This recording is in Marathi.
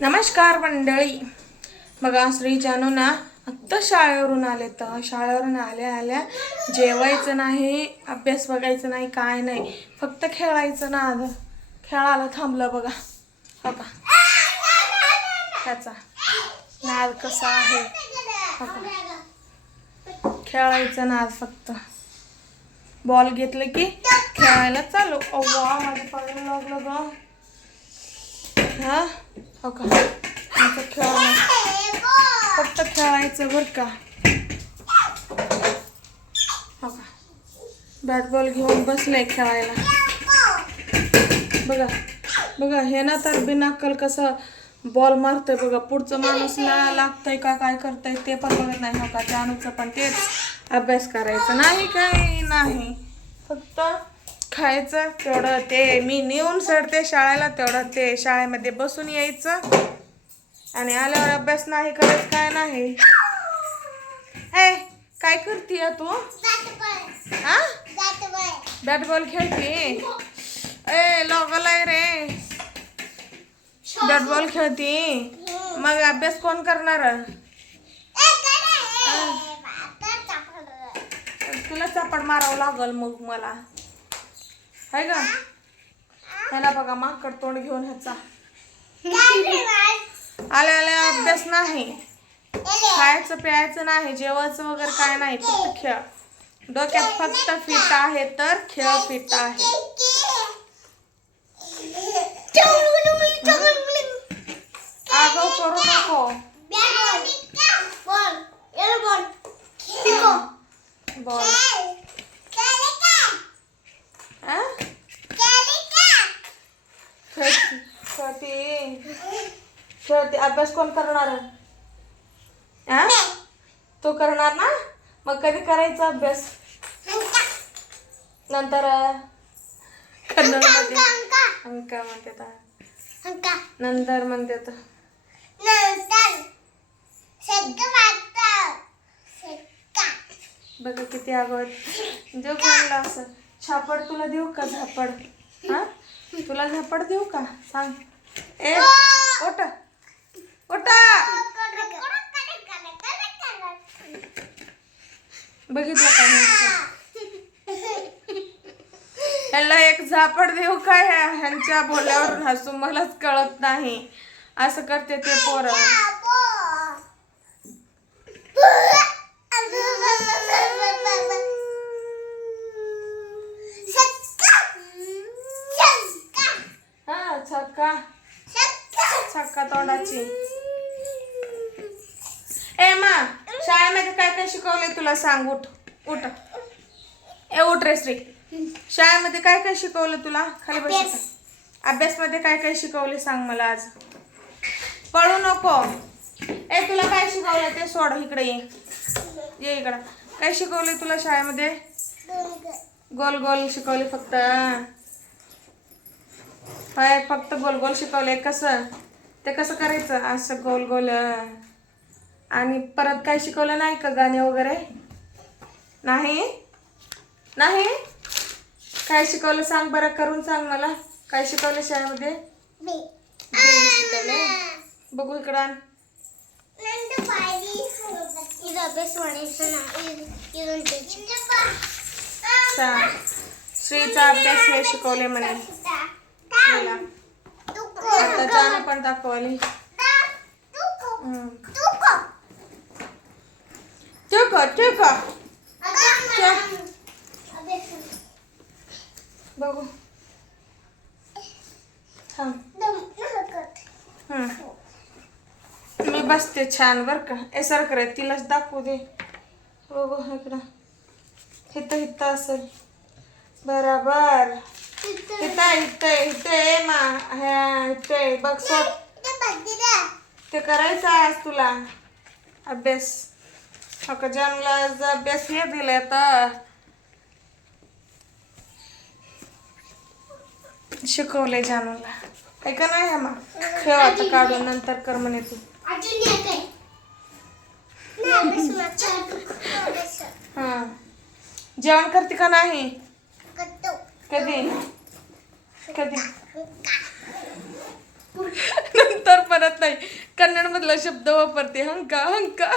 नमस्कार मंडळी. बघा श्री जानू ना आत्ता शाळेवरून आले तर. शाळेवरून आल्या आल्या जेवायचं नाही अभ्यास बघायचं नाही काय नाही. फक्त खेळायचं ना आज. खेळायला थांबलं बघा. बघा त्याचा नाद कसा आहे? खेळायचं ना आज फक्त. बॉल घेतलं की खेळायला चालू. अव्वा माझं पाय लागलं ग. हा? हो का? आमचं खेळणं फक्त खेळायचं बरं का? हो का? बॅट बॉल घेऊन बसले खेळायला. बघा बघा हे ना तर बिनाकल कसं बॉल मारतंय बघा. पुढचं माणूसला लागतंय का काय करतंय ते पण बघत नाही हो का? जानूचं पण तेच अभ्यास करायचं. नाही काही नाही. फक्त खायचं तेवढं ते मी नेऊन सडते शाळेला तेवढं ते शाळेमध्ये बसून यायचं. आणि आल्यावर अभ्यास नाही करत काय नाही. ए काय करतीय तू? हा? बॅट बॉल खेळते? ए लागलाय रे. बॅट बॉल खेळते? मग अभ्यास कोण करणार? तुला चापड मारावं लागल मग मला. आहे का? ह्याला बघा माकड तोंड घेऊन ह्याचा. आल्या आल्या अभ्यास नाही. खायचं प्यायचं नाही जेवायचं वगैरे काय नाही फक्त खेळ. डोक्यात फक्त फिट आहे तर खेळ फिट आहे आगाऊ करू नको बॉल हा? खेळती खेळती खेळती. अभ्यास कोण करणार? हा तू करणार ना? मग कधी करायचा अभ्यास? नंतर कन्नडमध्ये अंका म्हणते. नंतर म्हणते बघा किती आगवत देऊ कोणला असं छापड तुला देऊ का झापड? हा? तुला झापड देऊ का? सांग. ए ओट. बघितलं का ह्याला एक झापड देऊ काय ह्यांच्या बोल्यावर हसू मलाच कळत नाही. असं करते ते पोरं. हा छक्का. छक्का तोंडाची. ए मा शाळेमध्ये काय काय शिकवलंय तुला सांग उठ उठ. ए उठ रे श्री. शाळेमध्ये काय काय शिकवलं तुला? खाली बस अभ्यासमध्ये काय काय शिकवले सांग मला आज. पळू नको. ए तुला काय शिकवलं ते सोड इकडे ये. ये इकडं. काय शिकवले तुला शाळेमध्ये? गोल गोल शिकवले फक्त. फक्त गोल गोल शिकवले कसं? ते कसं करायचं? असं गोल गोल. आणि परत काय शिकवलं नाही का गाणे वगैरे? नाही? नाही? काय शिकवलं सांग बरं करून सांग मला. काय शिकवलं शाळेमध्ये? शिकवलं. बघू इकडं श्रीचा अभ्यास हे शिकवले म्हणे. श्रीला आता जाणं पण दाखवली. मी बसते छान बर का. ए सर करे तिलाच दाखवू दे. बघू इकडं. हिथं हिथं असेल. बराबर. हिथं हिथं हिथं आहे मा. ह्या हिथं. बघ सोड. ते करायचं आहे आज तुला. अभ्यास. हो का जानला आज अभ्यास हे दिलाय तर शिकवले जानूला. ऐका नाही आहे मग ठेव आता काढून नंतर कर म्हणे तू. हा. जेवण करते का नाही? कधी? कधी? नंतर परत नाही. कन्नड मधला शब्द वापरते हंका हंका.